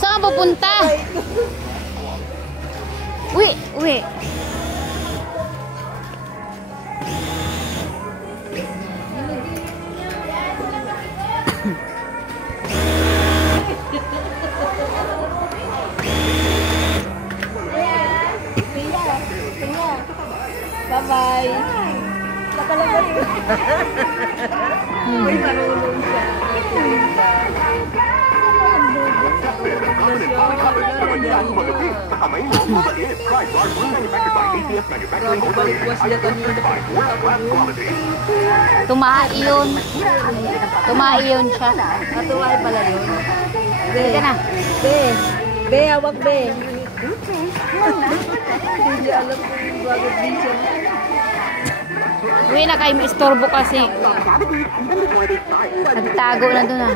Saan ka pupunta? Uwi, uwi. Bye-bye. Nakalabas yun. Uy, marunong siya. Tumaiyon. Tumaiyon siya. Natuway pala yun. Be, Sige na. be, be, hawak be. Hindi niya alam kung bakit din siya. Uwi na kayo, maistorbo kasi. Nagtago na doon ah.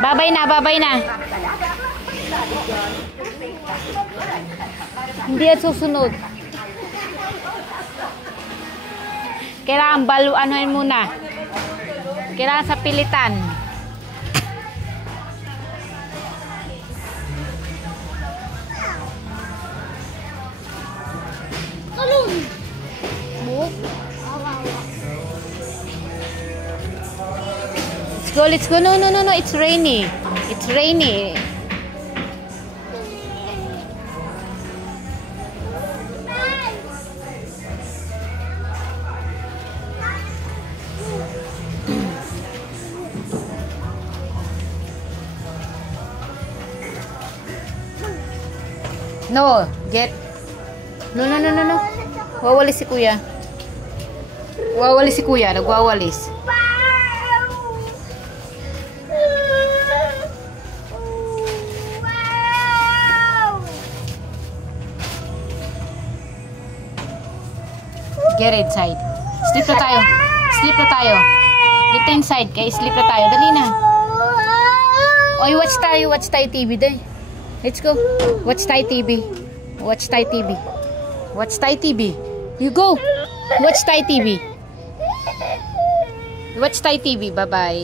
Babay na, babay na. Hindi yan susunod. Kailangan baluanuhin muna. Kailangan sa pilitan. Let's go, let's go. No, no, no, no. It's rainy. It's rainy. No, get. No, no, no, no, no. Wawalis si kuya. Wawalis si kuya. Nagwawalis. Get inside. Sleep na tayo. Sleep na tayo. Get inside. Kaya sleep na tayo. Dali na. Oy, watch tayo. Watch tayo TV. Day. Let's go. Watch tayo TV. Watch tayo TV. Watch tayo TV. You go. Watch tayo TV. Watch tayo TV. Bye-bye.